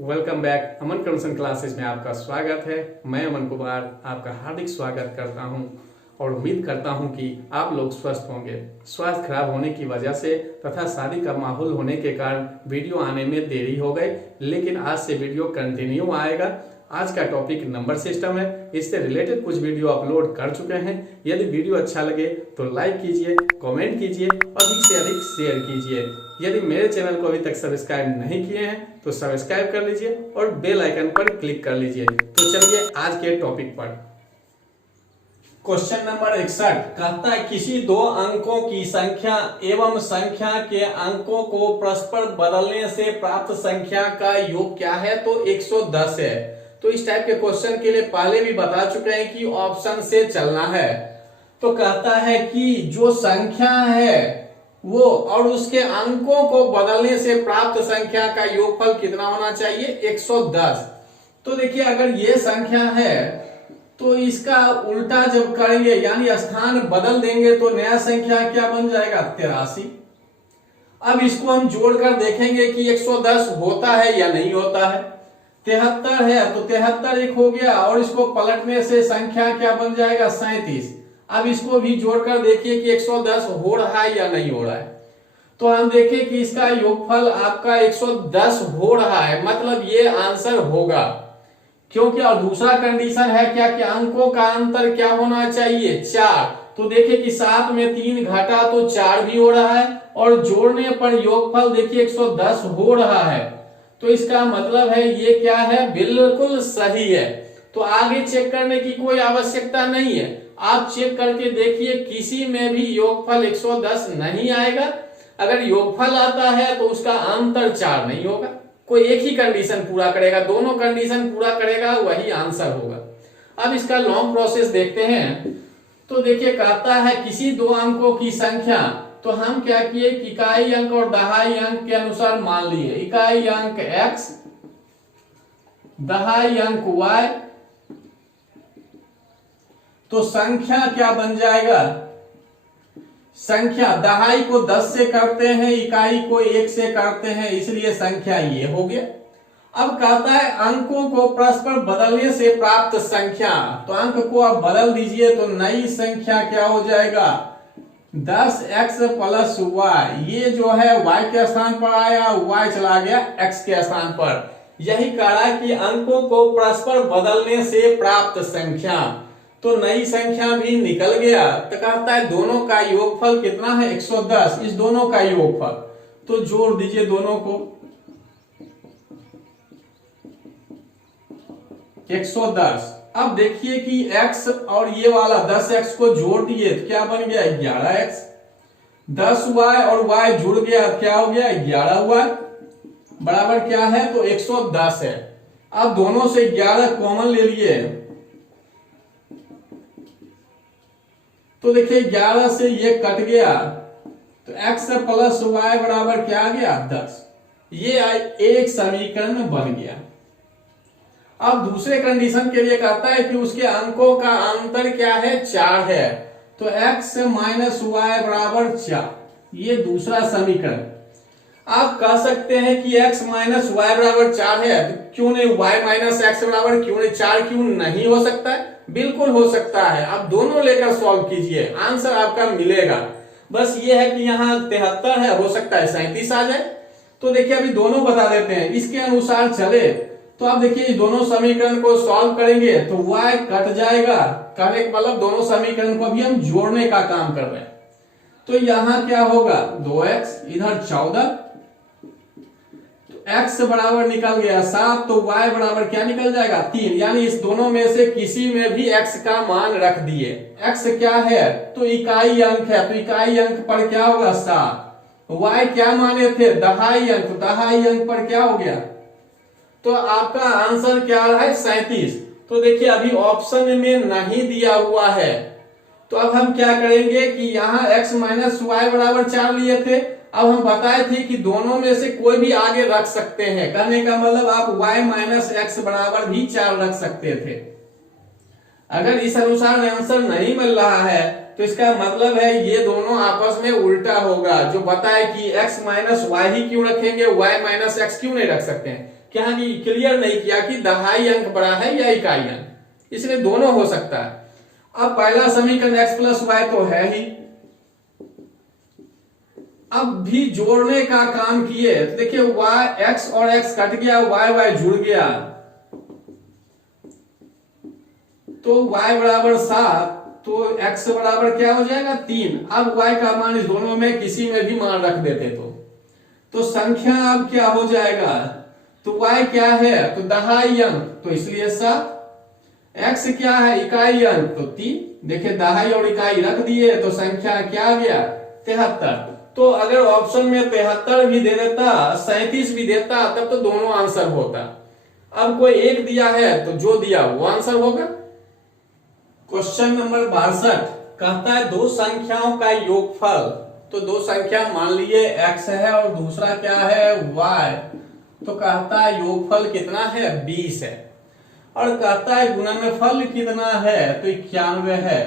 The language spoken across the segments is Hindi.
Welcome back. Aman Kansan classes में आपका स्वागत है। मैं अमन कुमार आपका हार्दिक स्वागत करता हूं और उम्मीद करता हूं कि आप लोग स्वस्थ होंगे। स्वास्थ्य खराब होने की वजह से तथा शादी का माहौल होने के कारण वीडियो आने में देरी हो गई, लेकिन आज से वीडियो कंटिन्यू आएगा। आज का टॉपिक नंबर सिस्टम है। इससे रिलेटेड कुछ वीडियो अपलोड कर चुके हैं। यदि वीडियो अच्छा लगे तो लाइक कीजिए, कमेंट कीजिए, अधिक से अधिक शेयर कीजिए। यदि मेरे चैनल को अभी तक सब्सक्राइब नहीं किए हैं तो सब्सक्राइब कर लीजिए और बेल आइकन पर क्लिक कर लीजिए। तो चलिए आज के टॉपिक पर। क्वेश्चन नंबर 61 कहता है किसी दो अंकों की संख्या एवं संख्या के अंकों को परस्पर बदलने से प्राप्त संख्या का योग क्या है? तो 110 है। तो इस टाइप के क्वेश्चन के लिए पहले भी बता चुके हैं कि ऑप्शन से चलना है। तो कहता है कि जो संख्या है वो और उसके अंकों को बदलने से प्राप्त संख्या का योगफल कितना होना चाहिए? 110। तो देखिए अगर ये संख्या है तो इसका उल्टा जब करेंगे यानी स्थान बदल देंगे तो नया संख्या क्या बन जाएगा? 83। अब इसको हम जोड़कर देखेंगे कि 110 होता है या नहीं होता है। 73 है तो 73 एक हो गया और इसको पलटने से संख्या क्या बन जाएगा? 37। अब इसको भी जोड़कर देखिए कि 110 हो रहा है या नहीं हो रहा है। तो हम देखें कि इसका योगफल आपका 110 हो रहा है, मतलब ये आंसर होगा। क्योंकि और दूसरा कंडीशन है क्या कि अंकों का अंतर क्या होना चाहिए? 4। तो देखिए कि 7 में 3 घटा तो 4 भी हो रहा है और जोड़ने पर योगफल देखिए 110 हो रहा है। तो इसका मतलब है ये क्या है? बिल्कुल सही है। तो आगे चेक करने की कोई आवश्यकता नहीं है। आप चेक करके देखिए किसी में भी योगफल 110 नहीं आएगा। अगर योगफल आता है तो उसका अंतर 4 नहीं होगा। कोई एक ही कंडीशन पूरा करेगा, दोनों कंडीशन पूरा करेगा वही आंसर होगा। अब इसका लॉन्ग प्रोसेस देखते हैं। तो देखिए कहता है किसी दो अंकों की संख्या, तो हम क्या किए कि इकाई अंक और दहाई अंक के अनुसार मान लिए। इकाई अंक x, दहाई अंक y, तो संख्या क्या बन जाएगा? संख्या दहाई को 10 से करते हैं, इकाई को 1 से करते हैं, इसलिए संख्या ये हो गया। अब कहता है अंकों को परस्पर बदलने से प्राप्त संख्या, तो अंक को आप बदल दीजिए तो नई संख्या क्या हो जाएगा? 10x plus y। ये जो है y के स्थान पर आया, y चला गया x के स्थान पर। यही कह रहा है कि अंकों को परस्पर बदलने से प्राप्त संख्या, तो नई संख्या भी निकल गया। तो कहता है दोनों का योगफल कितना है? 110। इस दोनों का योगफल तो जोड़ दीजिए दोनों को 110। अब देखिए कि x और ये वाला 10x को जोड़ दिए तो क्या बन गया? 11x। 10y और y जुड़ गया तो क्या हो गया? 11y बराबर क्या है? तो 110 है। अब दोनों से 11 कॉमन ले लिए तो देखिए 11 से ये कट गया तो x प्लस y बराबर क्या आ गया? 10। ये एक समीकरण बन गया। अब दूसरे कंडीशन के लिए कहता है कि उसके अंकों का अंतर क्या है? 4 है। तो x माइनस वाई बराबर 4। ये दूसरा समीकरण। आप कह सकते हैं कि x माइनस वाई बराबर 4 है, तो क्यों नहीं y माइनस एक्स बराबर क्यों नहीं 4 क्यों नहीं हो सकता है? बिल्कुल हो सकता है। आप दोनों लेकर सॉल्व कीजिए, आंसर आपका मिलेगा। बस ये है कि यहाँ 73 है, हो सकता है 37 आ जाए। तो देखिए अभी दोनों बता देते हैं। इसके अनुसार चले तो आप देखिए इस दोनों समीकरण को सॉल्व करेंगे तो y कट जाएगा। कहने का मतलब दोनों समीकरण को अभी हम जोड़ने का काम कर रहे हैं। तो यहां क्या होगा? 2x, इधर 14, तो x बराबर निकल गया 7, तो y बराबर क्या निकल जाएगा? 3। यानी इस दोनों में से किसी में भी x का मान रख दिए। x क्या है? तो इकाई अंक है, तो इकाई अंक पर क्या होगा? 7। y क्या माने थे? दहाई अंक, तो दहाई अंक पर क्या हो गया? तो आपका आंसर क्या रहा है? 37। तो देखिए अभी ऑप्शन में नहीं दिया हुआ है, तो अब हम क्या करेंगे कि यहाँ x माइनस वाई बराबर 4 लिए थे। अब हम बताए थे कि दोनों में से कोई भी आगे रख सकते हैं। कहने का मतलब आप y माइनस एक्स बराबर भी 4 रख सकते थे। अगर इस अनुसार आंसर नहीं मिल रहा है तो इसका मतलब है ये दोनों आपस में उल्टा होगा। जो बताए कि x माइनस वाई ही क्यों रखेंगे, y माइनस एक्स क्यों नहीं रख सकते हैं? क्या क्लियर नहीं किया कि दहाई अंक बड़ा है या इकाई अंक, इसलिए दोनों हो सकता है। अब पहला समीकरण x प्लस वाई तो है ही, अब भी जोड़ने का काम किए तो देखिए y x और x कट गया, y जुड़ गया, तो y बराबर 7, तो x बराबर क्या हो जाएगा 3। अब y का मान इस दोनों में किसी में भी मान रख देते तो संख्या अब क्या हो जाएगा, तो y क्या है तो दहाई अंक, तो इसलिए 7, x क्या है इकाई अंक तो 3। देखिए दहाई और इकाई रख दिए तो संख्या क्या आ गया 73। तो अगर ऑप्शन में 73 भी दे देता, 37 भी देता, तब तो दोनों आंसर होता। अब कोई एक दिया है तो जो दिया वो आंसर होगा। क्वेश्चन नंबर 62 कहता है दो संख्याओं का योगफल, तो दो संख्या मान लिए x है और दूसरा क्या है y, तो कहता है योगफल कितना है 20 है, और कहता है गुणनफल कितना है तो 91 है।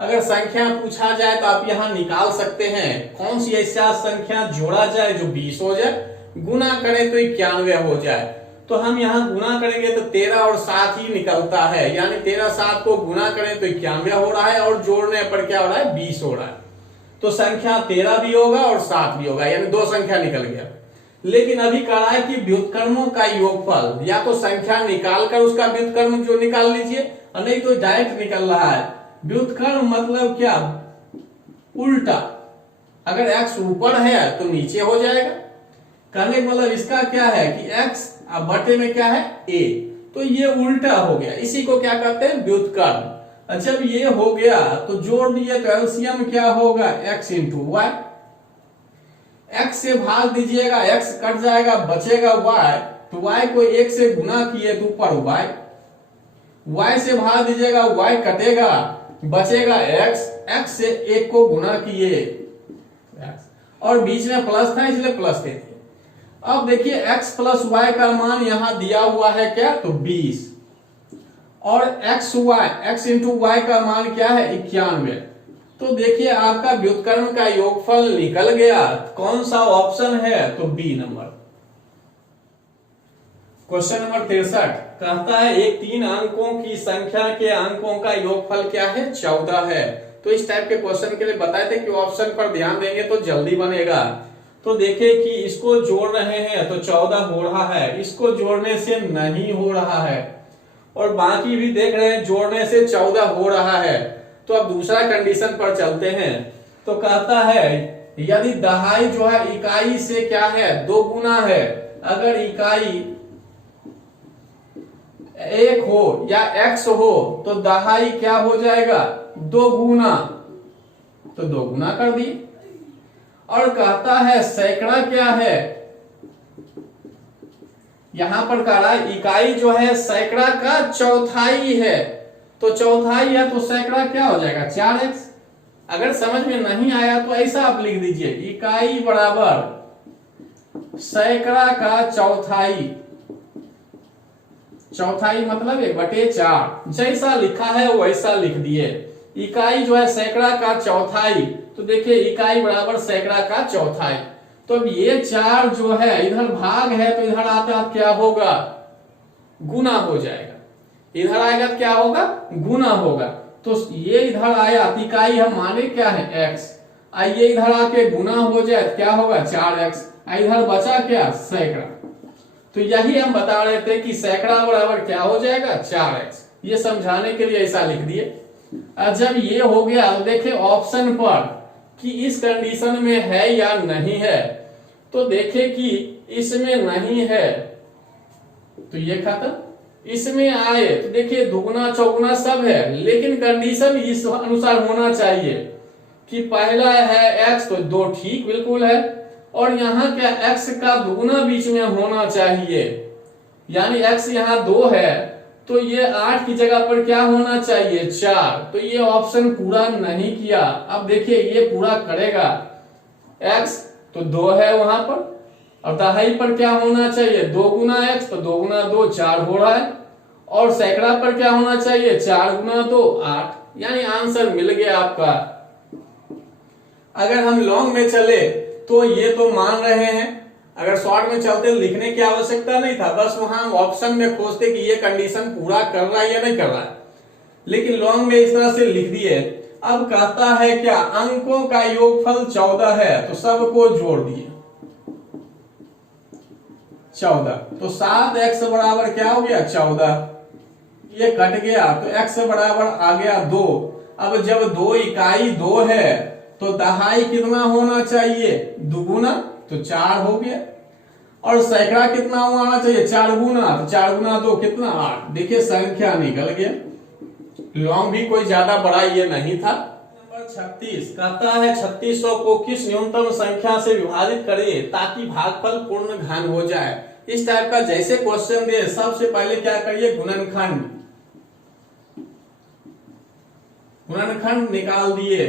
अगर संख्या पूछा जाए तो आप यहां निकाल सकते हैं कौन सी ऐसा संख्या जोड़ा जाए जो 20 हो जाए, गुना करें तो 91 हो जाए। तो हम यहाँ गुना करेंगे तो 13 और 7 ही निकलता है, यानी 13 7 को गुना करें तो 91 हो रहा है, और जोड़ने पर क्या हो रहा है 20 हो रहा है। तो संख्या 13 भी होगा और 7 भी होगा, यानी दो संख्या निकल गया। लेकिन अभी कह रहा है कि व्युत्क्रमों का योगफल, या तो संख्या निकालकर उसका व्युत्क्रम जो निकाल लीजिए, और नहीं तो डायरेक्ट निकल रहा है। व्युत्क्रम मतलब क्या, उल्टा, अगर x ऊपर है तो नीचे हो जाएगा। कहने का मतलब इसका क्या है कि x अब बटे में क्या है a, तो ये उल्टा हो गया, इसी को क्या कहते हैं व्युत्क्रम। जब ये हो गया तो जोड़ दिए तो एलसीएम क्या होगा x इंटू वाई, x से भाग दीजिएगा x कट जाएगा बचेगा y, तो y को 1 से गुना किए तो ऊपर y से भाग दीजिएगा y कटेगा बचेगा x से 1 को गुना किए और बीच में प्लस था इसलिए प्लस दे दिए। अब देखिए x प्लस y का मान यहां दिया हुआ है क्या तो 20, और x इंटू y का मान क्या है 91। तो देखिए आपका व्युत्क्रम का योगफल निकल गया। कौन सा ऑप्शन है तो बी नंबर। क्वेश्चन नंबर 63 कहता है एक 3 अंकों की संख्या के अंकों का योगफल क्या है 14 है। तो इस टाइप के क्वेश्चन के लिए बताए थे कि ऑप्शन पर ध्यान देंगे तो जल्दी बनेगा। तो देखिए कि इसको जोड़ रहे हैं तो 14 हो रहा है, इसको जोड़ने से नहीं हो रहा है, और बाकी भी देख रहे हैं जोड़ने से 14 हो रहा है। तो अब दूसरा कंडीशन पर चलते हैं। तो कहता है यदि दहाई जो है इकाई से क्या है 2 गुना है, अगर इकाई 1 हो या x हो तो दहाई क्या हो जाएगा 2 गुना, तो 2 गुना कर दिए। और कहता है सैकड़ा क्या है, यहां पर कह रहा है इकाई जो है सैकड़ा का चौथाई है, तो चौथाई है तो सैकड़ा क्या हो जाएगा 4x। अगर समझ में नहीं आया तो ऐसा आप लिख दीजिए इकाई बराबर सैकड़ा का चौथाई, चौथाई मतलब 1/4, जैसा लिखा है वैसा लिख दिए। इकाई जो है सैकड़ा का चौथाई, तो देखिए इकाई बराबर सैकड़ा का चौथाई। तो अब ये 4 जो है इधर भाग है तो इधर आता क्या होगा गुना हो जाएगा, इधर आएगा तो क्या होगा गुना होगा। तो ये इधर आया इकाई हम माने क्या है x, आइए इधर आके गुना हो जाए क्या होगा 4x, इधर बचा क्या सैकड़ा। तो यही हम बता रहे थे कि सैकड़ा बराबर क्या हो जाएगा 4x, ये समझाने के लिए ऐसा लिख दिए। जब ये हो गया तो देखिए ऑप्शन पर कि इस कंडीशन में है या नहीं है, तो देखे कि इसमें नहीं है तो ये खत्म, इसमें आए तो देखिए दुगुना चौगुना सब है, लेकिन कंडीशन इस अनुसार होना चाहिए कि पहला है x तो 2 ठीक बिल्कुल है, और यहाँ क्या x का दुगुना बीच में होना चाहिए, यानी x यहाँ 2 है तो ये 8 की जगह पर क्या होना चाहिए 4। तो ये ऑप्शन पूरा नहीं किया। अब देखिए ये पूरा करेगा, x तो 2 है वहां पर, और दहाई पर क्या होना चाहिए 2 गुना x, तो 2 गुना 2 4 हो रहा है, और सैकड़ा पर क्या होना चाहिए 4 गुना 2 8, यानी आंसर मिल गया आपका। अगर हम लॉन्ग में चले तो ये तो मान रहे हैं, अगर शॉर्ट में चलते लिखने की आवश्यकता नहीं था, बस वहां ऑप्शन में खोजते कि ये कंडीशन पूरा कर रहा है या नहीं कर रहा है, लेकिन लॉन्ग में इस तरह से लिख दिए। अब कहता है क्या, अंकों का योगफल 14 है, तो सबको जोड़ दिए 14, तो 7x बराबर क्या हो गया 14, ये कट गया तो x बराबर आ गया 2। अब जब 2 इकाई 2 है तो दहाई कितना होना चाहिए, दुगुना, तो 4 हो गया। और सैकड़ा कितना होना चाहिए, 4 गुना, तो 4 गुना 2 कितना 8। देखिए संख्या निकल गया, लॉन्ग भी कोई ज्यादा बड़ा ये नहीं था। नंबर 36 कहता है 3600 को किस न्यूनतम संख्या से विभाजित करिए ताकि भागफल पूर्ण घन हो जाए। इस टाइप का जैसे क्वेश्चन दे, सबसे पहले क्या करिए, गुणनखंड निकाल दिए।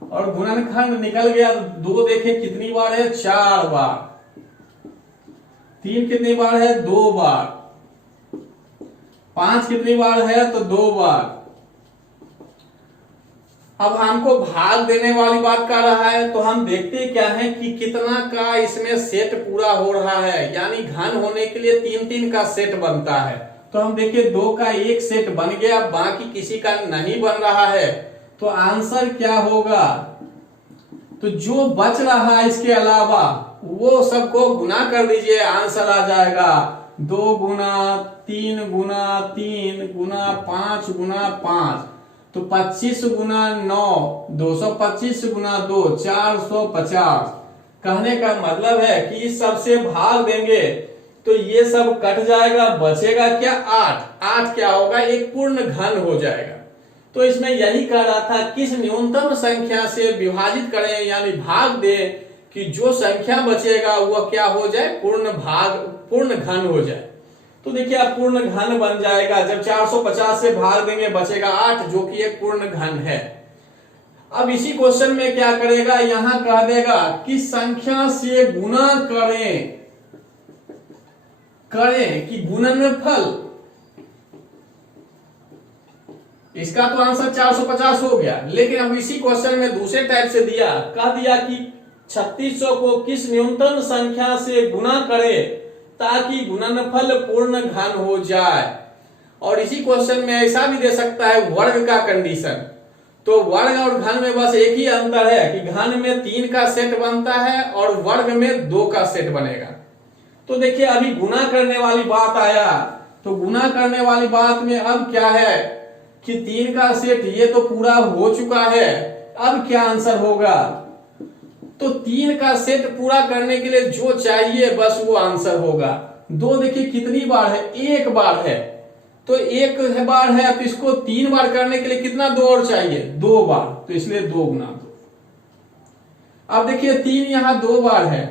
और गुणनखंड निकल गया, 2 देखे कितनी बार है, 4 बार, 3 कितनी बार है, 2 बार, 5 कितनी बार है, तो 2 बार। अब हमको भाग देने वाली बात कर रहा है, तो हम देखते क्या है कि कितना का इसमें सेट पूरा हो रहा है, यानी घन होने के लिए 3-3 का सेट बनता है। तो हम देखिए 2 का एक सेट बन गया, बाकी किसी का नहीं बन रहा है, तो आंसर क्या होगा, तो जो बच रहा है इसके अलावा वो सबको गुना कर दीजिए, आंसर आ जाएगा 2 गुना 3 गुना 3 गुना 5 गुना 5, तो 25 गुना 9, 225 गुना 2, 450। कहने का मतलब है कि इस सब से भाग देंगे तो ये सब कट जाएगा, बचेगा क्या 8। 8 क्या होगा, एक पूर्ण घन हो जाएगा। तो इसमें यही कह रहा था किस न्यूनतम संख्या से विभाजित करें, यानी भाग दे कि जो संख्या बचेगा वह क्या हो जाए, पूर्ण घन हो जाए। तो देखिए अब पूर्ण घन बन जाएगा, जब 450 से भाग देंगे बचेगा 8, जो कि एक पूर्ण घन है। अब इसी क्वेश्चन में क्या करेगा, यहां कह देगा किस संख्या से गुना करें कि गुणनफल, इसका तो आंसर 450 हो गया। लेकिन अब इसी क्वेश्चन में दूसरे टाइप से दिया, कह दिया कि 3600 को किस न्यूनतम संख्या से गुना करें ताकि गुणनफल पूर्ण घन हो जाए। और इसी क्वेश्चन में ऐसा भी दे सकता है वर्ग का कंडीशन। तो वर्ग और घन में बस एक ही अंतर है कि घन में 3 का सेट बनता है और वर्ग में 2 का सेट बनेगा। तो देखिए अभी गुना करने वाली बात आया, तो गुना करने वाली बात में अब क्या है कि 3 का सेट ये तो पूरा हो चुका है। अब क्या आंसर होगा, तो 3 का सेट पूरा करने के लिए जो चाहिए बस वो आंसर होगा। 2 देखिए कितनी बार है, 1 बार है, तो 1 बार है, तो इसको 3 बार करने के लिए कितना 2 और चाहिए, 2 बार, तो इसलिए 2 गुना 2। अब देखिए 3 यहां 2 बार है,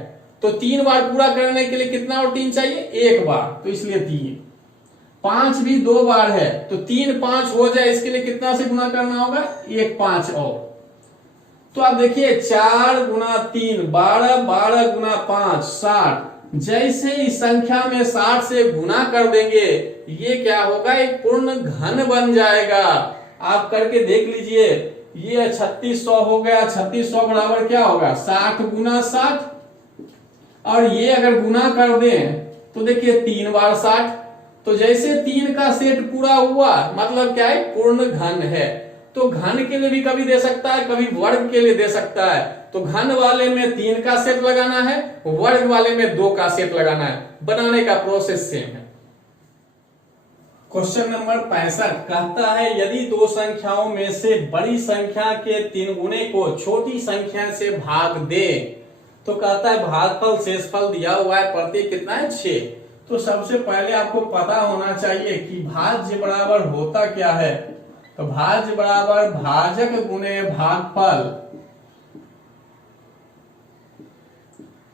तो 3 बार पूरा करने के लिए कितना और 3 चाहिए, 1 बार, तो इसलिए 3। 5 भी 2 बार है, तो 3 5 हो जाए, इसके लिए कितना से गुना करना होगा, 1 5 और। तो आप देखिए 4 गुना 3 12, 12 गुना 5 60। जैसे इस संख्या में 60 से गुना कर देंगे ये क्या होगा, एक पूर्ण घन बन जाएगा। आप करके देख लीजिए, ये 3600 हो गया, 3600 बराबर क्या होगा 60 गुना 60, और ये अगर गुना कर दें तो देखिए 3 बार 60। तो जैसे 3 का सेट पूरा हुआ मतलब क्या है, पूर्ण घन है। तो घन के लिए भी कभी दे सकता है, कभी वर्ग के लिए दे सकता है। तो घन वाले में 3 का सेट लगाना है, वर्ग वाले में 2 का सेट लगाना है। बनाने का प्रोसेस सेम है। क्वेश्चन नंबर 65 कहता है यदि 2 संख्याओं में से बड़ी संख्या के 3 गुणे को छोटी संख्या से भाग दे, तो कहता है भागफल शेषफल दिया हुआ है, प्रत्येक कितना है 6। तो सबसे पहले आपको पता होना चाहिए कि भाज्य बराबर होता क्या है। तो भाज्य बराबर भाजक गुणे भागफल,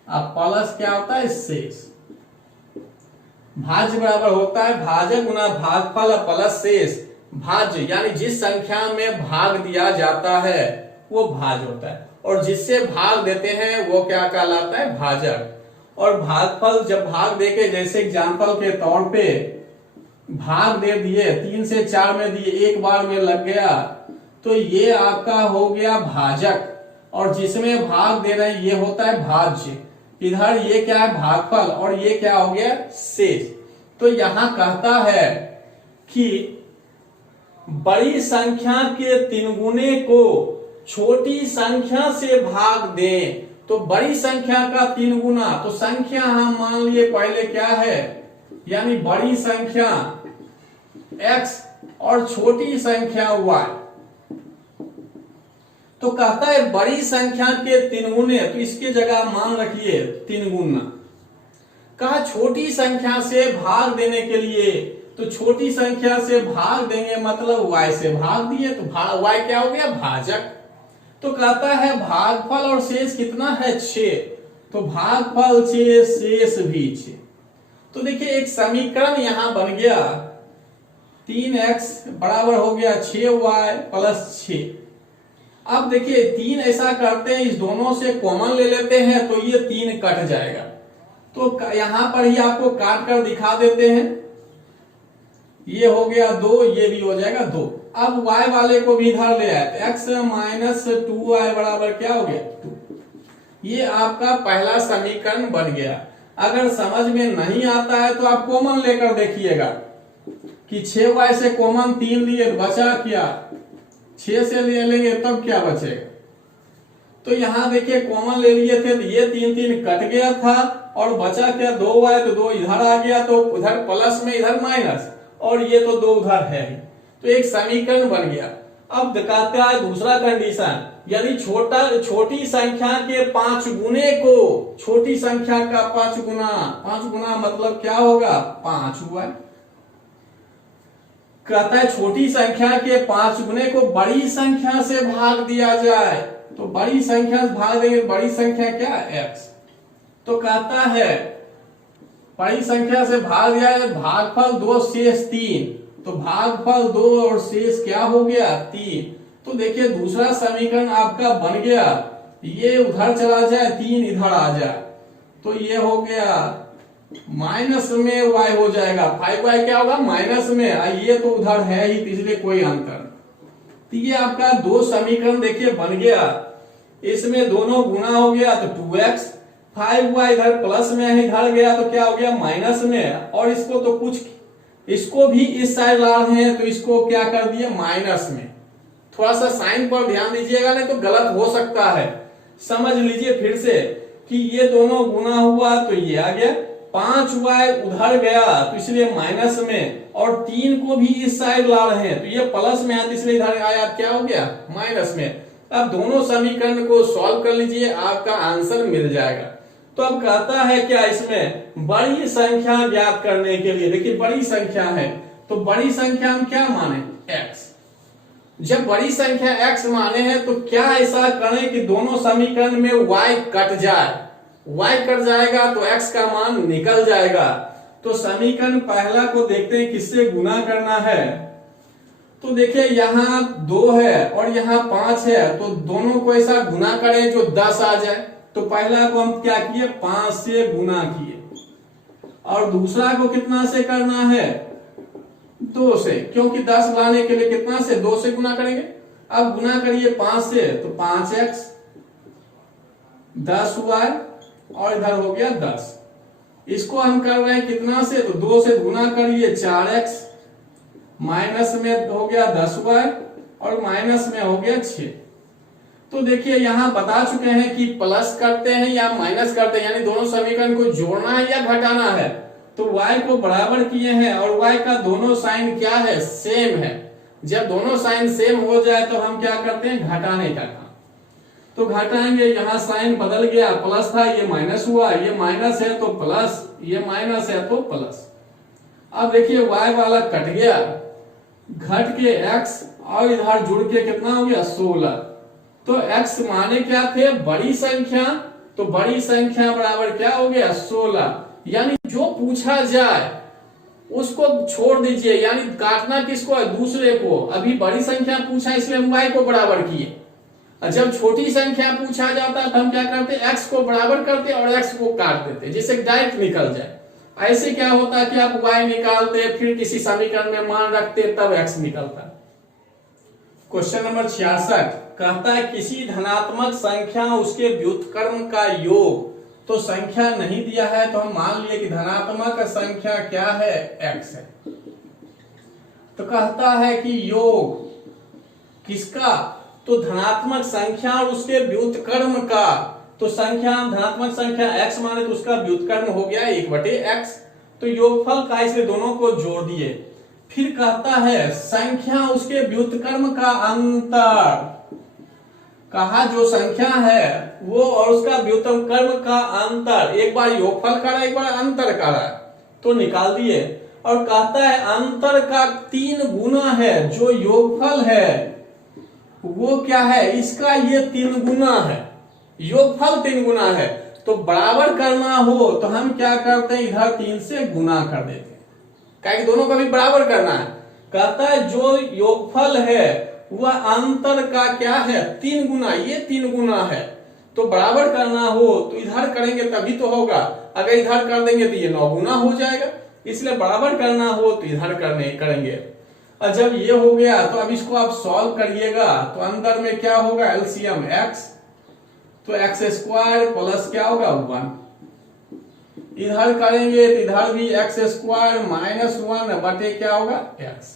अब प्लस क्या होता है शेष। भाज्य बराबर होता है भाजक गुना भागफल प्लस शेष। भाज्य यानी जिस संख्या में भाग दिया जाता है वो भाज्य होता है, और जिससे भाग देते हैं वो क्या कहलाता है, भाजक। और भागफल जब भाग देके, जैसे एग्जाम्पल के तौर पे भाग दे दिए 3 से 4 में दिए, एक बार में लग गया, तो ये आपका हो गया भाजक, और जिसमें भाग दे रहे हैं ये होता है भाज्य। इधर ये क्या है भागफल, और ये क्या हो गया शेष। तो यहां कहता है कि बड़ी संख्या के 3 गुने को छोटी संख्या से भाग दें। तो बड़ी संख्या का 3 गुना, तो संख्या हम मान लिए पहले क्या है, यानी बड़ी संख्या x और छोटी संख्या y। तो कहता है बड़ी संख्या के 3 गुने, तो इसके जगह मान रखिए 3 गुना। कहा छोटी संख्या से भाग देने के लिए, तो छोटी संख्या से भाग देंगे मतलब y से भाग दिए, तो y क्या हो गया भाजक। तो कहता है भागफल और शेष कितना है 6, तो भागफल 6 शेष भी 6। तो देखिए एक समीकरण यहां बन गया, 3x बराबर हो गया 6y प्लस 6। अब देखिए 3 ऐसा करते हैं, इस दोनों से कॉमन ले लेते हैं, तो ये 3 कट जाएगा। तो यहां पर ही आपको काट कर दिखा देते हैं, ये हो गया 2, ये भी हो जाएगा 2। अब y वाले को भी इधर ले आए, तो x माइनस 2y बराबर क्या हो गया 2। ये आपका पहला समीकरण बन गया। अगर समझ में नहीं आता है तो आप कॉमन लेकर देखिएगा कि 6y से कॉमन 3 लिए, बचा क्या 6 से ले लेंगे तब क्या बचेगा। तो यहां देखिए कॉमन ले लिए थे, तो ये 3 कट गया था, और बचा क्या 2y, तो 2 इधर आ गया, तो उधर प्लस में इधर माइनस, और ये तो 2 उधर है ही। तो एक समीकरण बन गया। अब दिखाते हैं दूसरा कंडीशन, यानी छोटी संख्या के 5 गुने को, छोटी संख्या का 5 गुना मतलब क्या होगा 5 हुआ। कहता है छोटी संख्या के 5 गुने को बड़ी संख्या से भाग दिया जाए, तो बड़ी संख्या से भाग देंगे, बड़ी संख्या क्या x। तो कहता है बड़ी संख्या से भाग दिया जाए, भागफल 2 शेष 3, तो भागफल 2 और शेष क्या हो गया 3। तो देखिए दूसरा समीकरण आपका बन गया, ये उधर चला जाए 3 इधर आ जाए, तो ये हो गया माइनस में y हो जाएगा, 5y क्या होगा माइनस में, ये तो उधर है ही, इसलिए कोई अंतर। तो ये आपका 2 समीकरण देखिए बन गया, इसमें दोनों गुना हो गया तो 2x, 5y इधर प्लस में है, इधर गया तो क्या हो गया माइनस में, और इसको तो कुछ, इसको भी इस साइड ला रहे हैं, तो इसको क्या कर दिए माइनस में। थोड़ा सा साइन पर ध्यान दीजिएगा, नहीं तो गलत हो सकता है। समझ लीजिए फिर से कि ये दोनों गुना हुआ तो ये आ गया, 5y उधर गया तो इसलिए माइनस में, और 3 को भी इस साइड ला रहे हैं, तो ये प्लस में है, इसलिए इधर आया क्या हो गया माइनस में। अब दोनों समीकरण को सॉल्व कर लीजिए, आपका आंसर मिल जाएगा। तो अब कहता है क्या इसमें बड़ी संख्या ज्ञात करने के लिए, देखिए बड़ी संख्या है, तो बड़ी संख्या हम क्या माने x। जब बड़ी संख्या x माने हैं, तो क्या ऐसा करें कि दोनों समीकरण में y कट जाए, y कट जाएगा तो x का मान निकल जाएगा। तो समीकरण पहला को देखते हैं किससे गुना करना है। तो देखिए यहाँ 2 है और यहाँ 5 है, तो दोनों को ऐसा गुना करें जो 10 आ जाए। तो पहला को हम क्या किए 5 से गुना किए, और दूसरा को कितना से करना है 2 से, क्योंकि 10 लाने के लिए कितना से 2 से गुना करेंगे। अब गुना करिए 5 से, तो 5x 10y और इधर हो गया 10। इसको हम कर रहे हैं कितना से, तो 2 से गुना करिए 4x, माइनस में हो गया 10y और माइनस में हो गया 6। तो देखिए यहां बता चुके हैं कि प्लस करते हैं या माइनस करते हैं, यानी दोनों समीकरण को जोड़ना है या घटाना है। तो y को बराबर किए हैं, और y का दोनों साइन क्या है सेम है। जब दोनों साइन सेम हो जाए तो हम क्या करते हैं घटाने का काम। तो घटाएंगे, यहाँ साइन बदल गया, प्लस था ये माइनस हुआ, ये माइनस है तो प्लस, ये माइनस है तो प्लस। अब देखिए y वाला कट गया, घट के x और इधर जुड़ के कितना हो गया 16। तो x माने क्या थे बड़ी संख्या, तो बड़ी संख्या बराबर क्या हो गया 16। यानी जो पूछा जाए उसको छोड़ दीजिए, यानी काटना किसको है दूसरे को। अभी बड़ी संख्या पूछा इसलिए हम y को बराबर किए, और जब छोटी संख्या पूछा जाता है तो हम क्या करते, x को बराबर करते और x को काट देते जिससे डायरेक्ट निकल जाए। ऐसे क्या होता है कि आप y निकालते फिर किसी समीकरण में मान रखते तब x निकलता। क्वेश्चन नंबर 66 कहता है किसी धनात्मक संख्या उसके व्युत्क्रम का योग, तो संख्या नहीं दिया है तो हम मान लिए कि धनात्मक संख्या क्या है, x है। तो कहता है कि योग किसका, तो धनात्मक संख्या और उसके व्युत्क्रम का। तो संख्या धनात्मक संख्या x माने तो उसका व्युत्क्रम हो गया 1/x, तो योगफल का, इसलिए दोनों को जोड़ दिए। फिर कहता है संख्या उसके व्युत्क्रम का अंतर, कहा जो संख्या है वो और उसका व्युत्क्रम का अंतर, एक बार योगफल करा एक बार अंतर करा तो निकाल दिए। और कहता है अंतर का 3 गुना है, जो योगफल है वो क्या है, इसका ये 3 गुना है, योगफल 3 गुना है। तो बराबर करना हो तो हम क्या करते हैं, इधर 3 से गुना कर देते हैं, क्या दोनों का भी बराबर करना है। कहता है जो योगफल है वह अंतर का क्या है, 3 गुना, ये 3 गुना है। तो बराबर करना हो तो इधर करेंगे तभी तो होगा, अगर इधर कर देंगे तो ये 9 गुना हो जाएगा, इसलिए बराबर करना हो तो इधर करेंगे। और जब ये हो गया तो अब इसको आप सॉल्व करिएगा तो अंदर में क्या होगा, एलसीएम x, तो x² प्लस क्या होगा 1, इधर करेंगे तो इधर भी x² माइनस 1 बटे क्या होगा x।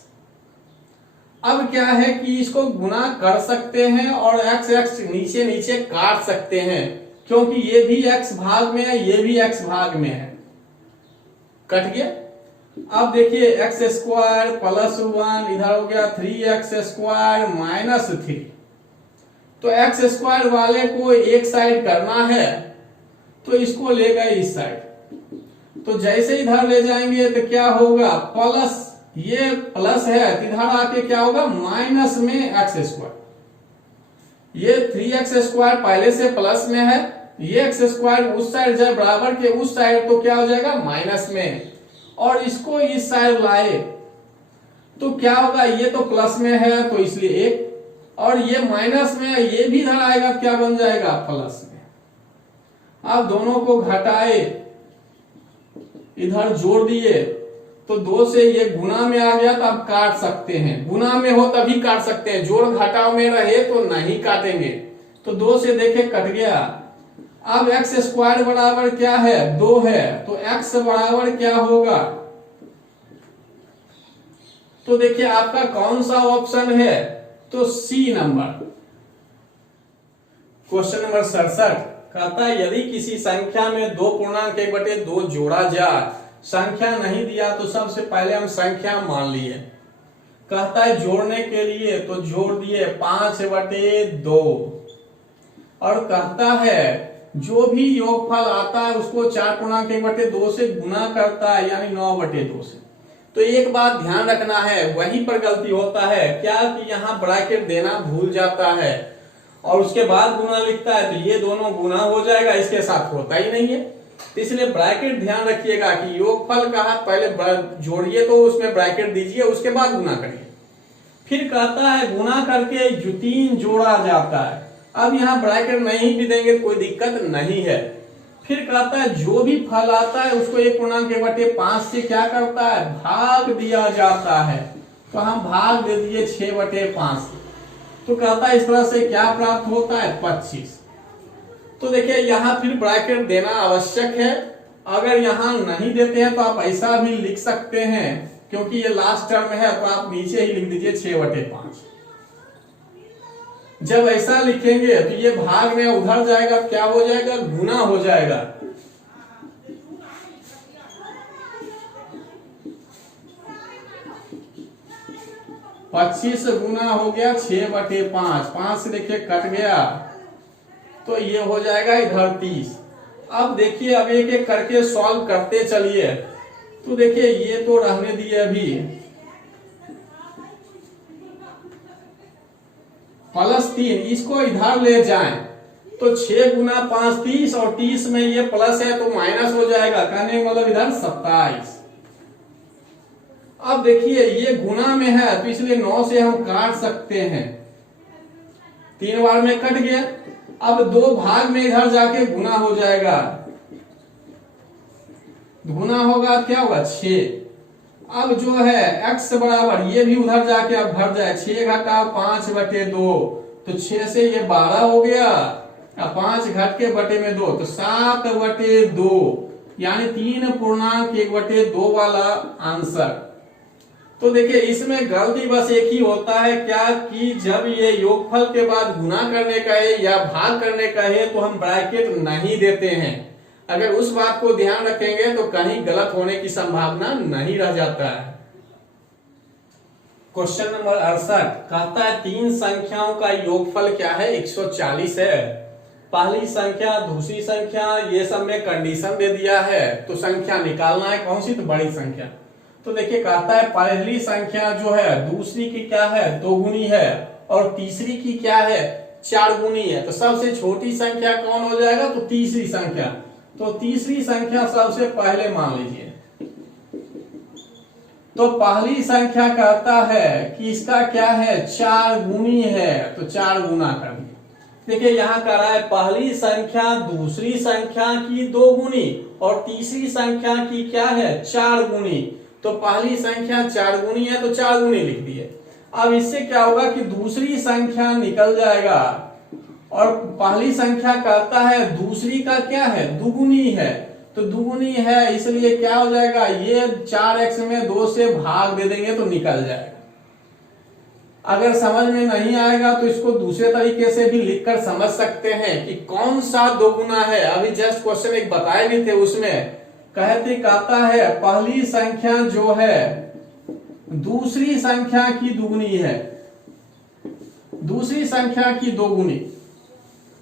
अब क्या है कि इसको गुना कर सकते हैं और x नीचे नीचे काट सकते हैं, क्योंकि ये भी x भाग में है ये भी x भाग में है, कट गया। अब देखिए x² प्लस 1 इधर हो गया 3x² माइनस 3, तो x² वाले को एक साइड करना है तो इसको ले गए इस साइड, तो जैसे इधर ले जाएंगे तो क्या होगा, प्लस, ये प्लस है तो इधर आके क्या होगा माइनस में x², ये 3x² पहले से प्लस में है, ये x² उस साइड जाए बराबर के उस साइड तो क्या हो जाएगा माइनस में, और इसको इस साइड लाए तो क्या होगा, ये तो प्लस में है तो इसलिए 1, और ये माइनस में है ये भी इधर आएगा क्या बन जाएगा प्लस में। अब दोनों को घटाए इधर जोड़ दिए तो 2 से ये गुना में आ गया तो अब काट सकते हैं, गुना में हो तभी काट सकते हैं, जोड़ घटाव में रहे तो नहीं काटेंगे। तो 2 से देखे कट गया। अब x² बराबर क्या है 2 है, तो x बराबर क्या होगा, तो देखिए आपका कौन सा ऑप्शन है, तो C नंबर। क्वेश्चन नंबर 67 कहता है यदि किसी संख्या में 2.1/2 जोड़ा जाए, संख्या नहीं दिया तो सबसे पहले हम संख्या मान लिए। कहता है जोड़ने के लिए तो जोड़ दिए 5/2, और कहता है जो भी योगफल आता है उसको 4.1/2 से गुना करता है, यानी 9/2 से। तो एक बात ध्यान रखना है, वहीं पर गलती होता है क्या कि यहाँ ब्रैकेट देना भूल जाता है और उसके बाद गुना लिखता है, तो ये दोनों गुना हो जाएगा, इसके साथ होता ही नहीं है। तो इसलिए ब्रैकेट ध्यान रखिएगा कि योगफल का पहले जोड़िए तो उसमें ब्रैकेट दीजिए, उसके बाद गुना करिए। फिर कहता है गुना करके 3 जोड़ा जाता है, अब यहाँ ब्रैकेट नहीं भी देंगे तो कोई दिक्कत नहीं है। फिर कहता है जो भी फल आता है उसको 1.1/5 से क्या करता है भाग दिया जाता है, तो हम भाग दे दिए 6/5। तो कहता है इस तरह से क्या प्राप्त होता है 25। तो देखिए यहाँ फिर ब्रैकेट देना आवश्यक है, अगर यहाँ नहीं देते हैं तो आप ऐसा भी लिख सकते हैं, क्योंकि ये लास्ट टर्म है तो आप नीचे ही लिख दीजिए 6/5। जब ऐसा लिखेंगे तो ये भाग में उधर जाएगा, क्या हो जाएगा गुना हो जाएगा। पच्चीस गुना हो गया 6/5, 5 से देखिए कट गया तो ये हो जाएगा इधर 30। अब देखिए अब एक एक करके सॉल्व करते चलिए, तो देखिए ये तो रहने दिए अभी, +3 इसको इधर ले जाएं तो 6 गुना 5 30, और 30 में ये प्लस है तो माइनस हो जाएगा, कहने का मतलब इधर 27। अब देखिए ये गुना में है तो इसलिए 9 से हम काट सकते हैं, 3 बार में कट गया। अब 2 भाग में इधर जाके गुना हो जाएगा, गुना होगा क्या होगा 6। अब जो है x बराबर ये भी उधर जाके अब भर जाए, 6 घटा 5/2 तो 6 से ये 12 हो गया, 5 घट के बटे में 2 तो 7/2 यानी 3.1/2 वाला आंसर। तो देखिए इसमें गलती बस एक ही होता है क्या कि जब ये योगफल के बाद गुना करने का है या भाग करने का है तो हम ब्रैकेट नहीं देते हैं। अगर उस बात को ध्यान रखेंगे तो कहीं गलत होने की संभावना नहीं रह जाता है। क्वेश्चन नंबर 68 कहता है 3 संख्याओं का योगफल क्या है, 140 है। पहली संख्या, दूसरी संख्या, ये सब में कंडीशन दे दिया है तो संख्या निकालना है कौन सी, तो बड़ी संख्या। तो देखिए कहता है पहली संख्या जो है दूसरी की क्या है 2 गुनी है और तीसरी की क्या है 4 गुनी है, तो सबसे छोटी संख्या कौन हो जाएगा, तो तीसरी संख्या। तो तीसरी संख्या सबसे पहले मान लीजिए। तो पहली संख्या कहता है कि इसका क्या है 4 गुनी है, तो 4 गुना कर दिया। देखिए यहां कह रहा है पहली संख्या दूसरी संख्या की 2 गुनी और तीसरी संख्या की क्या है 4 गुनी। तो पहली संख्या 4 गुनी है तो 4 गुनी लिख दिए। अब इससे क्या होगा कि दूसरी संख्या निकल जाएगा और पहली संख्या कहता है दूसरी का क्या है दुगुनी है, तो दुगुनी है इसलिए क्या हो जाएगा ये 4x में 2 से भाग दे देंगे तो निकल जाएगा। अगर समझ में नहीं आएगा तो इसको दूसरे तरीके से भी लिखकर समझ सकते हैं कि कौन सा दोगुना है। अभी जस्ट क्वेश्चन एक बताए भी थे, उसमें कहता है पहली संख्या जो है दूसरी संख्या की दुगुनी है, दूसरी संख्या की 2 गुनी।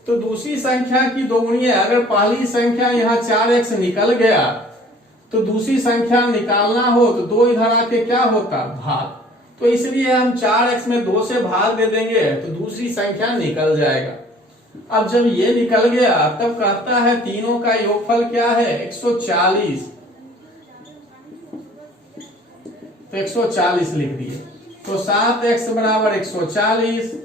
तो दूसरी संख्या की 2 गुनी है, अगर पहली संख्या यहाँ 4x निकल गया तो दूसरी संख्या निकालना हो तो 2 इधर आके क्या होता भाग, तो इसलिए हम 4x में 2 से भाग दे देंगे तो दूसरी संख्या निकल जाएगा। अब जब ये निकल गया तब कहता है तीनों का योगफल क्या है 140, तो 140 लिख दिए। तो 7x बराबर 140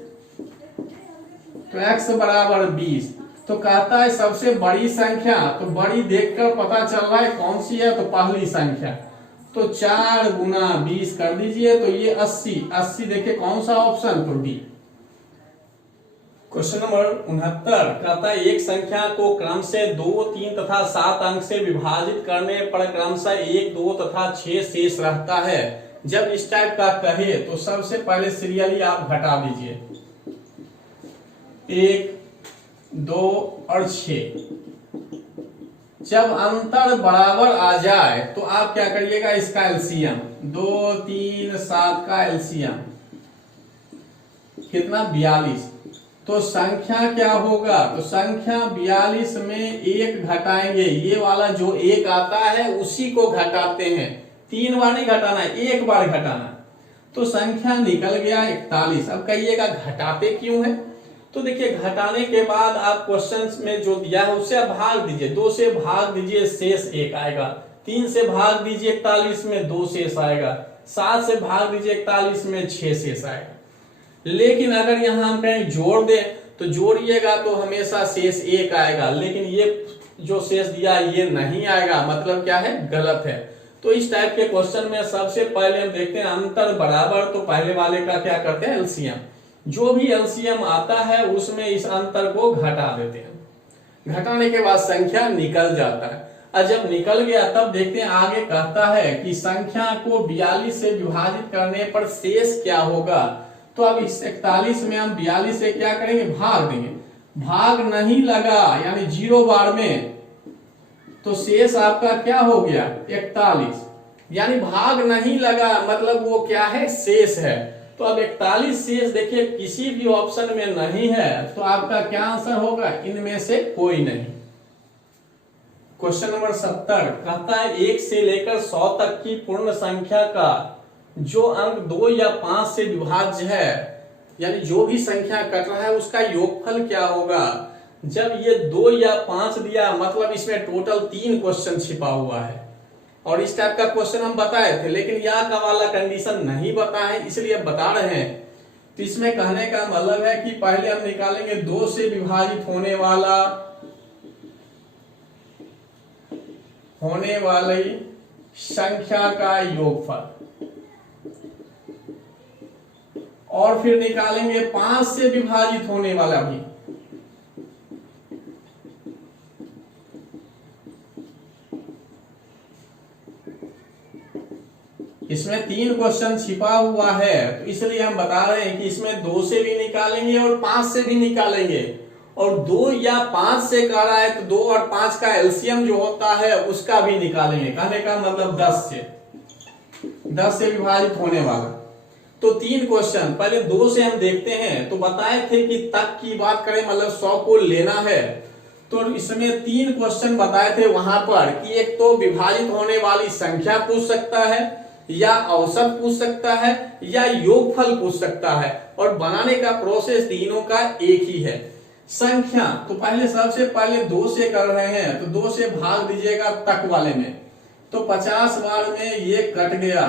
तो x बराबर 20। तो कहता है सबसे बड़ी संख्या, तो बड़ी देखकर पता चल रहा है कौन सी है, तो पहली संख्या। तो 4 गुना 20 कर दीजिए तो ये 80 देखिए कौन सा ऑप्शन, तो डी। क्वेश्चन नंबर 69 कहता है एक संख्या को क्रम से 2, 3 तथा 7 अंक से विभाजित करने पर क्रमशः 1, 2 तथा 6 शेष रहता है। जब इस टाइप का कहे तो सबसे पहले सीरियली आप घटा दीजिए 1, 2 और 6। जब अंतर बराबर आ जाए तो आप क्या करिएगा इसका एलसीएम, 2, 3, 7 का एलसीएम कितना 42। तो संख्या क्या होगा, तो संख्या 42 में 1 घटाएंगे, ये वाला जो 1 आता है उसी को घटाते हैं, 3 बार नहीं घटाना है 1 बार घटाना। तो संख्या निकल गया 41। अब कहिएगा घटाते क्यों है, तो देखिए घटाने के बाद आप क्वेश्चन में जो दिया है उससे आप भाग दीजिए, 2 से भाग दीजिए शेष 1 आएगा, 3 से भाग दीजिए 41 में 2 शेष आएगा, 7 से भाग दीजिए 41 में 6 शेष आएगा। लेकिन अगर यहाँ हम कहीं जोड़ दें तो जोड़िएगा तो हमेशा शेष 1 आएगा, लेकिन ये जो शेष दिया ये नहीं आएगा, मतलब क्या है गलत है। तो इस टाइप के क्वेश्चन में सबसे पहले हम देखते हैं अंतर बराबर, तो पहले वाले का क्या करते हैं एलसीएम, जो भी एलसीएम आता है उसमें इस अंतर को घटा देते हैं, घटाने के बाद संख्या निकल जाता है। और जब निकल गया तब देखते हैं आगे कहता है कि संख्या को 42 से विभाजित करने पर शेष क्या होगा। तो अब इस 41 में हम 42 से क्या करेंगे भाग देंगे, भाग नहीं लगा यानी 0 बार में, तो शेष आपका क्या हो गया 41, यानी भाग नहीं लगा मतलब वो क्या है शेष है। तो अब 41 शेष देखिए किसी भी ऑप्शन में नहीं है, तो आपका क्या आंसर होगा, इनमें से कोई नहीं। क्वेश्चन नंबर 70 कहता है 1 से लेकर 100 तक की पूर्ण संख्या का जो अंक 2 या 5 से विभाज्य है, यानी जो भी संख्या कट रहा है उसका योगफल क्या होगा। जब ये 2 या 5 दिया मतलब इसमें टोटल 3 क्वेश्चन छिपा हुआ है, और इस टाइप का क्वेश्चन हम बताए थे, लेकिन यहाँ का वाला कंडीशन नहीं बता है, इसलिए बता रहे हैं तो इसमें कहने का मतलब है कि पहले हम निकालेंगे 2 से विभाजित होने वाली संख्या का योगफल, और फिर निकालेंगे 5 से विभाजित होने वाला भी। इसमें 3 क्वेश्चन छिपा हुआ है, तो इसलिए हम बता रहे हैं कि इसमें 2 से भी निकालेंगे और 5 से भी निकालेंगे, और 2 या 5 से कह रहा है तो 2 और 5 का एलसीएम जो होता है उसका भी निकालेंगे। कहने का मतलब 10 से विभाजित होने वाला। तो 3 क्वेश्चन, पहले 2 से हम देखते हैं। तो बताए थे कि तक की बात करें मतलब 100 को लेना है, तो इसमें 3 क्वेश्चन बताए थे वहां पर कि एक तो विभाजित होने वाली संख्या पूछ सकता है, या औसत पूछ सकता है, या योगफल पूछ सकता है, और बनाने का प्रोसेस तीनों का एक ही है। संख्या तो पहले सबसे पहले 2 से कर रहे हैं, तो 2 से भाग दीजिएगा तक वाले में, तो 50 बार में ये कट गया,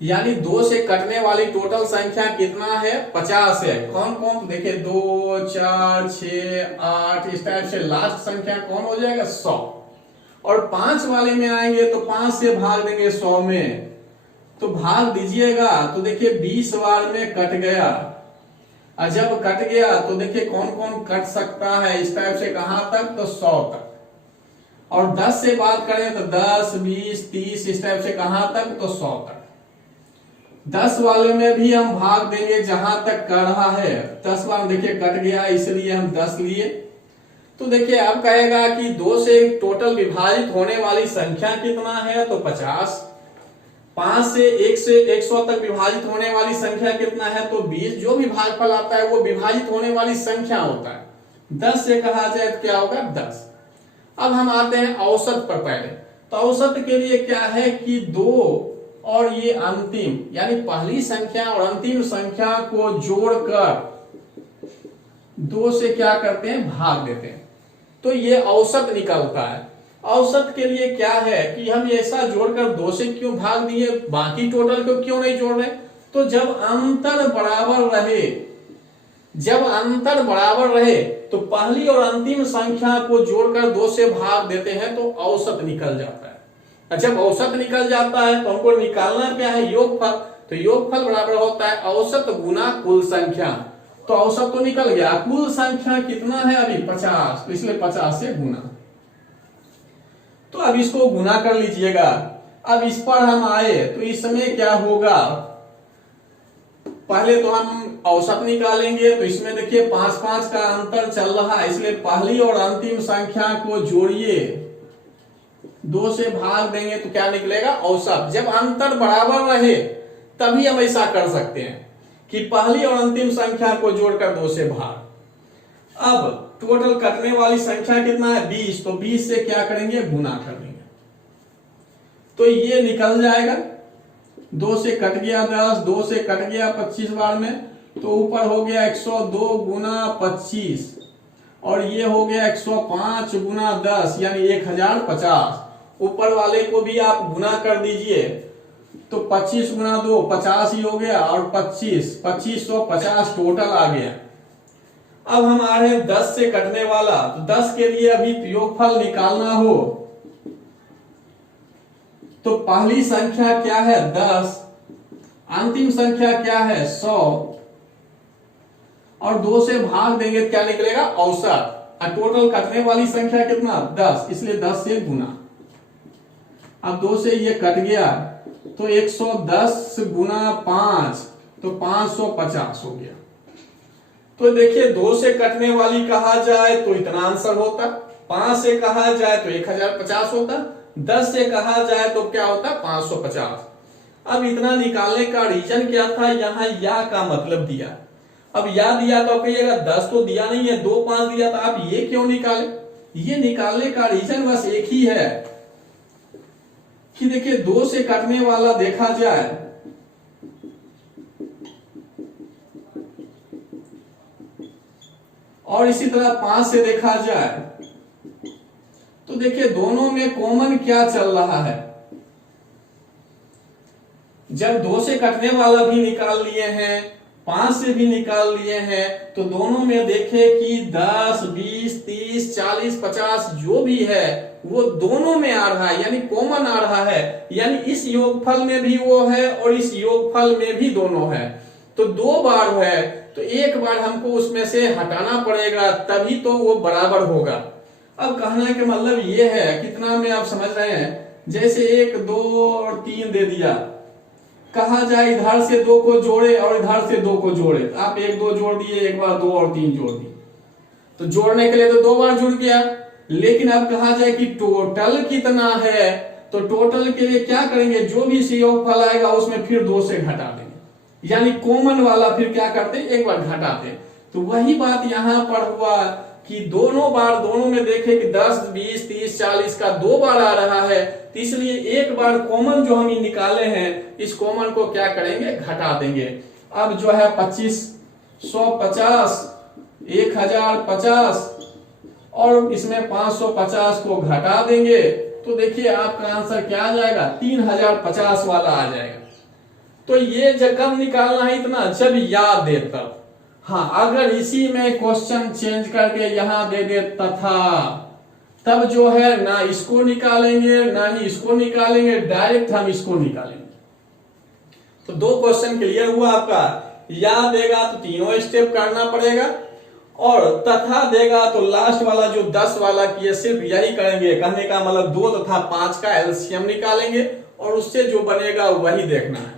यानी 2 से कटने वाली टोटल संख्या कितना है? 50 है। कौन कौन देखिए 2, 4, 6, 8 इस टाइप से लास्ट संख्या कौन हो जाएगा? 100। और 5 वाले में आएंगे तो 5 से भाग देंगे 100 में, तो भाग दीजिएगा तो देखिए 20 बार में कट गया। और जब कट गया तो देखिए कौन कौन कट सकता है इस टाइप से, कहां तक? तो 100 तक। और 10 से बात करें तो 10, 20, 30 इस टाइप से कहां तक? तो 100 तक। 10 वाले में भी हम भाग देंगे जहां तक कर रहा है। 10 बार देखिए कट गया, इसलिए हम 10 लिए। तो देखिए अब कहेगा कि 2 से टोटल विभाजित होने वाली संख्या कितना है? तो 50। 5 से 100 तक विभाजित होने वाली संख्या कितना है? तो 20। जो भी भागफल आता है वो विभाजित होने वाली संख्या होता है। 10 से कहा जाए तो क्या होगा? 10। अब हम आते हैं औसत पर पहले। तो औसत के लिए क्या है कि 2 और ये अंतिम, यानी पहली संख्या और अंतिम संख्या को जोड़कर 2 से क्या करते हैं? भाग देते हैं, तो ये औसत निकलता है। औसत के लिए क्या है कि हम ऐसा जोड़कर 2 से क्यों भाग दिए, बाकी टोटल को क्यों नहीं जोड़ रहे? तो जब अंतर बराबर रहे तो पहली और अंतिम संख्या को जोड़कर 2 से भाग देते हैं तो औसत निकल जाता है। जब औसत निकल जाता है तो हमको निकालना क्या है? योगफल। तो योगफल बराबर होता है औसत गुना कुल संख्या। तो औसत तो निकल गया, कुल संख्या कितना है अभी? 50, तो इसलिए 50 से गुना। तो अब इसको गुना कर लीजिएगा। अब इस पर हम आए तो इसमें क्या होगा? पहले तो हम औसत निकालेंगे, तो इसमें देखिए 5-5 का अंतर चल रहा है, इसलिए पहली और अंतिम संख्या को जोड़िए, 2 से भाग देंगे तो क्या निकलेगा? औसत। जब अंतर बराबर रहे तभी हम ऐसा कर सकते हैं कि पहली और अंतिम संख्या को जोड़कर 2 से भाग। अब टोटल कटने वाली संख्या कितना है? 20, तो 20 से क्या करेंगे? गुना कर देंगे, तो ये निकल जाएगा। 2 से कट गया 10, 2 से कट गया 25 बार में, तो ऊपर हो गया 102 गुना 25, और ये हो गया 105 गुना 10 यानी 1050। ऊपर वाले को भी आप गुना कर दीजिए, तो 25 गुना 2 50 ही हो गया, और 2550 टोटल आ गया। अब हम आ रहे हैं 10 से कटने वाला, तो 10 के लिए अभी योगफल निकालना हो तो पहली संख्या क्या है? 10, अंतिम संख्या क्या है? 100, और 2 से भाग देंगे तो क्या निकलेगा? औसत। और टोटल कटने वाली संख्या कितना? 10, इसलिए 10 से गुना। अब 2 से ये कट गया तो 110 गुना 5, तो 550 हो गया। तो देखिए 2 से कटने वाली कहा जाए तो इतना आंसर होता, 5 से कहा जाए तो 1050 होता, 10 से कहा जाए तो क्या होता? 550। अब इतना निकालने का रीजन क्या था? यहाँ या का मतलब दिया। अब या दिया तो कहिएगा 10 तो दिया नहीं है, 2, 5 दिया, तो आप ये क्यों निकाले? ये निकालने का रीजन बस एक ही है कि देखिए 2 से कटने वाला देखा जाए और इसी तरह 5 से देखा जाए, तो देखिए दोनों में कॉमन क्या चल रहा है? जब 2 से कटने वाला भी निकाल लिए हैं 5 से भी निकाल लिए हैं, तो दोनों में देखे कि 10, 20, 30, 40, 50 जो भी है वो दोनों में आ रहा है, यानी कॉमन आ रहा है, यानी इस योगफल में भी वो है और इस योगफल में भी दोनों है। तो 2 बार है तो एक बार हमको उसमें से हटाना पड़ेगा, तभी तो वो बराबर होगा। अब कहने का मतलब ये है, कितना में आप समझ रहे हैं, जैसे 1, 2 और 3 दे दिया, कहा जाए इधर से 2 को जोड़े और इधर से 2 को जोड़े, आप 1, 2 जोड़ दिए, एक बार 2 और 3 जोड़ दिए, तो जोड़ने के लिए तो 2 बार जुड़ गया। लेकिन अब कहा जाए कि टोटल कितना है, तो टोटल के लिए क्या करेंगे, जो भी योगफल आएगा उसमें फिर 2 से घटा देंगे, यानी कॉमन वाला फिर क्या करते हैं, एक बार घटाते हैं। तो वही बात यहां पर हुआ कि दोनों बार दोनों में देखे कि 10, 20, 30, 40 का 2 बार आ रहा है, तो इसलिए एक बार कॉमन जो हम निकाले हैं, इस कॉमन को क्या करेंगे, घटा देंगे। अब जो है 25, 150, 1050 और इसमें 550 को घटा देंगे, तो देखिए आपका आंसर क्या आ जाएगा, 3050 वाला आ जाएगा। तो ये जब निकालना है इतना, जब याद दे तब। हाँ, अगर इसी में क्वेश्चन चेंज करके यहां दे दे तथा, तब जो है ना इसको निकालेंगे ना ही इसको निकालेंगे, डायरेक्ट हम इसको निकालेंगे। तो 2 क्वेश्चन क्लियर हुआ आपका। याद देगा तो तीनों स्टेप करना पड़ेगा, और तथा देगा तो लास्ट वाला जो 10 वाला किए सिर्फ यही करेंगे। कहने का मतलब 2 तथा 5 का एलसीएम निकालेंगे और उससे जो बनेगा वही देखना है।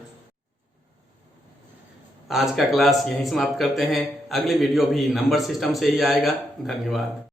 आज का क्लास यहीं समाप्त करते हैं। अगली वीडियो भी नंबर सिस्टम से ही आएगा। धन्यवाद।